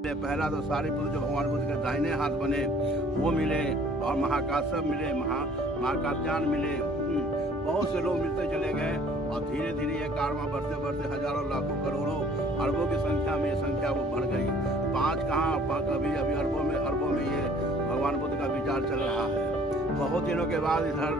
पहला तो सारीपुत्र जो भगवान बुद्ध के दाहिने हाथ बने वो मिले, और महाकाश्यप मिले, महाकात्यायन मिले। बहुत से लोग मिलते चले गए, और धीरे धीरे ये कारवां बढ़ते बढ़ते हजारों लाखों करोड़ों अरबों की संख्या में ये संख्या वो बढ़ गई। 5 कहाँ कभी अभी अरबों में ये भगवान बुद्ध का विचार चल रहा है। बहुत दिनों के बाद इधर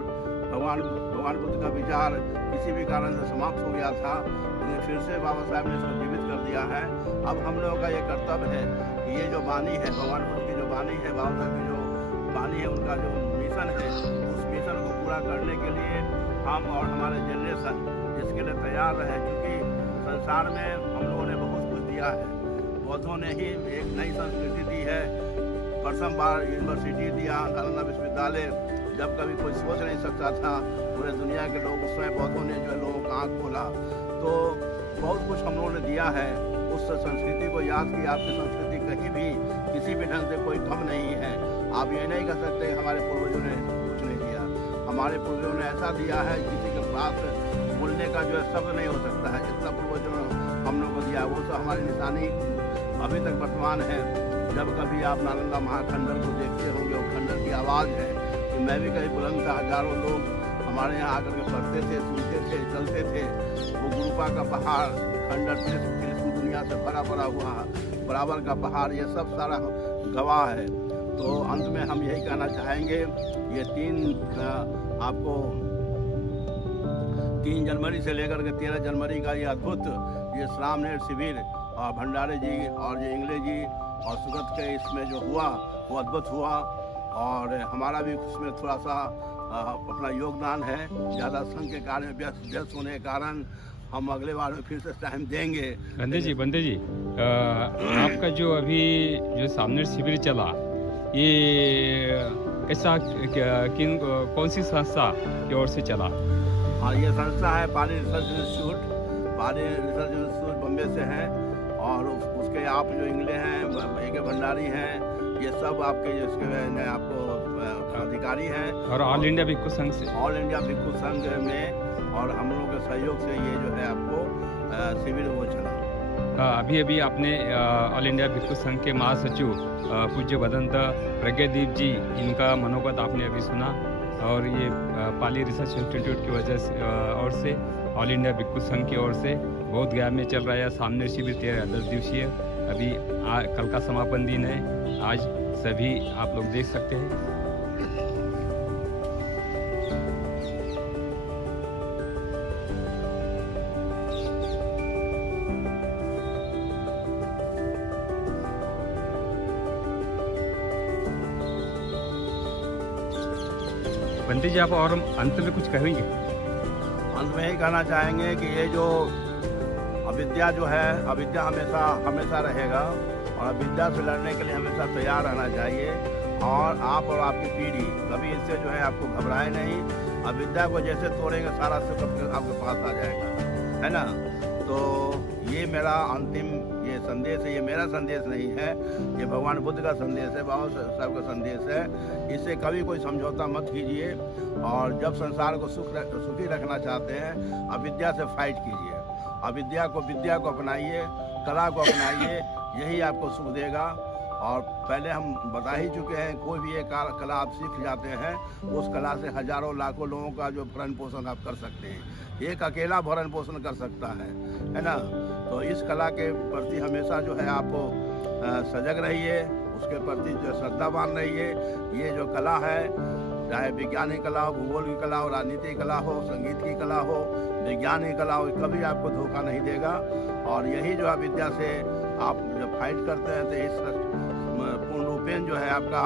भगवान बुद्ध का विचार किसी भी कारण से समाप्त हो गया था, लेकिन फिर से बाबा साहब ने इसको जीवित कर दिया है। अब हम लोगों का ये कर्तव्य है कि ये जो वाणी है, भगवान बुद्ध की जो वाणी है, बाबा साहब की जो वाणी है, उनका जो मिशन है, उस मिशन को पूरा करने के लिए हम और हमारे जनरेशन इसके लिए तैयार रहे। क्योंकि संसार में हम लोगों ने बहुत कुछ दिया है। बौद्धों ने ही एक नई संस्कृति दी है, प्रथम बार यूनिवर्सिटी दिया, नालंदा विश्वविद्यालय, जब कभी कोई सोच नहीं सकता था। पूरे दुनिया के लोग, उस समय बौद्धों ने जो है लोगों का आँख खोला। तो बहुत कुछ हम लोगों ने दिया है। उस संस्कृति को याद की, आपकी संस्कृति कहीं भी किसी भी ढंग से कोई कम नहीं है। आप ये नहीं कह सकते हमारे पूर्वजों ने कुछ नहीं दिया। हमारे पूर्वजों ने ऐसा दिया है, किसी के पास बोलने का जो है शब्द नहीं हो सकता है, जितना पूर्वजों ने हम लोग को दिया। वो सब हमारी निशानी अभी तक वर्तमान है। जब कभी आप नालंदा महाखंडर को देखते होंगे, वो खंडर की आवाज़ है कि मैं भी कहीं बुलंद था। हजारों लोग हमारे यहाँ आकर के पढ़ते थे, सुनते थे, चलते थे। वो गुरुपा का पहाड़, खंडर त्रिशूल दुनिया से भरा पड़ा हुआ, बराबर का पहाड़, ये सब सारा गवाह है। तो अंत में हम यही कहना चाहेंगे, ये 3 जनवरी से लेकर के 13 जनवरी का ये अद्भुत ये श्रामनेर शिविर, और भंडारे जी और ये इंग्लिश जी और सुगत के इसमें जो हुआ वो अद्भुत हुआ। और हमारा भी उसमें थोड़ा सा अपना योगदान है। ज़्यादा संघ के कार्य में व्यस्त होने के कारण हम अगले बार में फिर से टाइम देंगे। बंदे जी, आपका जो अभी जो सामने शिविर चला, ये कैसा, कौन सी संस्था की ओर से चला? हाँ, ये संस्था है पाली रिसर्च इंस्टीट्यूट बम्बे से है। और उसके आप जो इंग्ले हैं, एक भंडारी हैं, ये सब आपके जिसके आपको अधिकारी हैं। और ऑल इंडिया भिक्खु संघ से, ऑल इंडिया भिक्खु संघ में और हम लोगों के सहयोग से ये जो है आपको शिविर वो चला। अभी आपने ऑल इंडिया भिक्खु संघ के महासचिव पूज्य भदंत प्रज्ञादीप जी, इनका मनोगत आपने अभी सुना। और ये पाली रिसर्च इंस्टीट्यूट की वजह से और से ऑल इंडिया भिक्खु संघ की ओर से बहुत गया में चल रहा है सामने शिविर 10 दिवसीय। अभी कल का समापन दिन है, आज सभी आप लोग देख सकते हैं। बंते जी, आप और अंत में कुछ कहेंगे? अंत में यही कहना चाहेंगे कि ये जो अविद्या जो है, अविद्या हमेशा रहेगा, और अविद्या से लड़ने के लिए हमेशा तैयार रहना चाहिए। और आप और आपकी पीढ़ी कभी इससे जो है आपको घबराए नहीं। अविद्या को जैसे तोड़ेंगे सारा सुख आपके पास आ जाएगा, है ना। तो ये मेरा अंतिम ये संदेश है। ये मेरा संदेश नहीं है, ये भगवान बुद्ध का संदेश है, बाबा साहब का संदेश है। इससे कभी कोई समझौता मत कीजिए। और जब संसार को सुखी रखना चाहते हैं, अविद्या से फाइट कीजिए। विद्या को अपनाइए, कला को अपनाइए, यही आपको सुख देगा। और पहले हम बता ही चुके हैं, कोई भी एक कला आप सीख जाते हैं, उस कला से हजारों लाखों लोगों का जो भरण पोषण आप कर सकते हैं। एक अकेला भरण पोषण कर सकता है ना। तो इस कला के प्रति हमेशा जो है आपको सजग रहिए, उसके प्रति जो श्रद्धावान रहिए। ये जो कला है, चाहे वैज्ञानिक कला हो, भूगोल की कला हो, राजनीतिक कला हो, संगीत की कला हो, विज्ञान की कला हो, कभी आपको धोखा नहीं देगा। और यही जो अविद्या से आप जब फाइट करते हैं तो इस पूर्ण रूपेण जो है आपका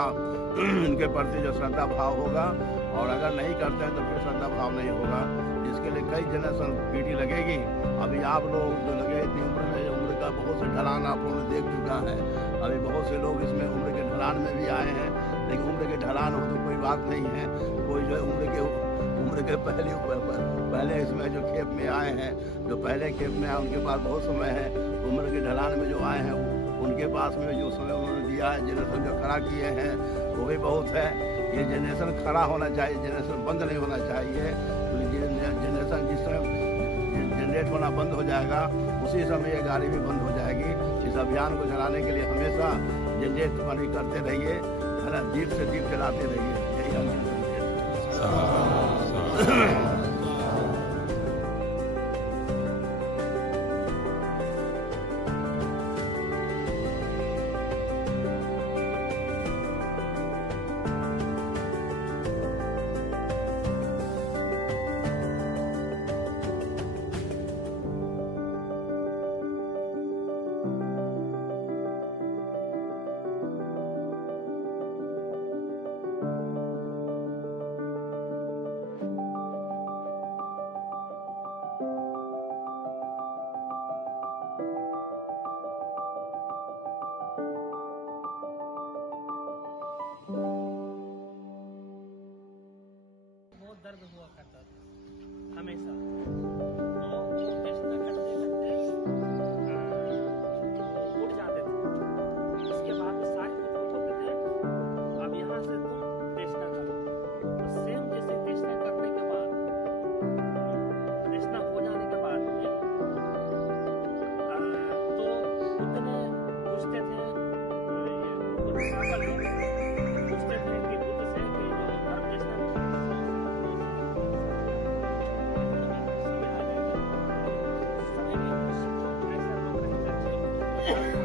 इनके प्रति जो श्रद्धा भाव होगा। और अगर नहीं करते हैं तो फिर श्रद्धा भाव नहीं होगा। इसके लिए कई जनरेशन पीढ़ी लगेगी। अभी आप लोग जो लगे इतनी उम्र में, उम्र का बहुत से ढलान आप लोगों ने देख चुका है। अभी बहुत से लोग इसमें उम्र के ढलान में भी आए हैं, लेकिन उम्र के ढलान हो तो कोई बात नहीं है। कोई जो है उम्र के पहले इसमें जो खेप में आए हैं, जो पहले खेप में आए उनके पास बहुत समय है। उम्र के ढलान में जो आए हैं उनके पास में जो समय उन्होंने दिया है, जनरेशन जो खड़ा किए हैं वो भी बहुत है। ये जनरेशन खड़ा होना चाहिए, जनरेशन बंद नहीं होना चाहिए। जनरेशन जिस समय जनरेट होना बंद हो जाएगा, उसी समय ये गाड़ी भी बंद हो जाएगी। इस अभियान को चलाने के लिए हमेशा जनजेट बनी करते रहिए, है ना, दीप से दीप जलाते रहिए। यही हम दर्द हुआ करता था हमेशा। तो वो टेस्टा करते करते उठ जाते थे। उसके बाद सारे कुछ बोलते थे अब यहाँ से तुम टेस्टा करो। तो सेम जैसे टेस्टा करने के बाद, टेस्टा हो जाने के बाद में तो उतने पूछते थे, ये कुछ पागल लोग पूछते थे कि बुद्ध से कि जो धर्म टेस्टा Yeah.